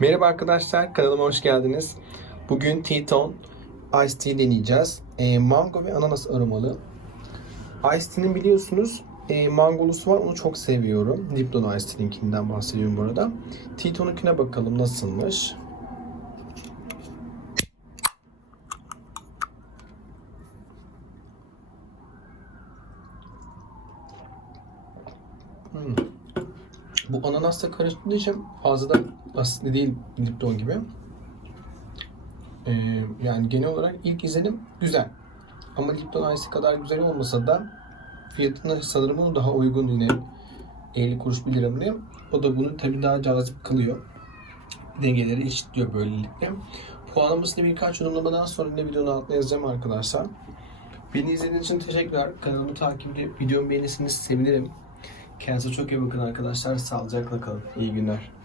Merhaba arkadaşlar, kanalıma hoş geldiniz. Bugün Teton Ice Tea deneyeceğiz. E, mango ve ananas aromalı. Ice Tea'nin biliyorsunuz e, mangolusu var, onu çok seviyorum. Dipton Ice Tea'ninkinden bahsediyorum bu arada. Teton'unkine bakalım nasılmış. Hmm. Bu ananasla karıştırdığı için fazla da asitli değil Lipton gibi. Ee, yani genel olarak ilk izlenim güzel. Ama Lipton Ice kadar güzel olmasa da fiyatına sanırım onu daha uygun yine 50 kuruş 1 lira mı ne? O da bunu tabii daha cazip kılıyor. Dengeleri eşitliyor böylelikle. Puanlamasını birkaç yorumlamadan sonra yine videonun altına yazacağım arkadaşlar. Beni izlediğiniz için teşekkürler. Kanalımı takip edip videomu beğenirseniz sevinirim. Kendinize çok iyi bakın arkadaşlar. Sağlıcakla kalın. İyi günler.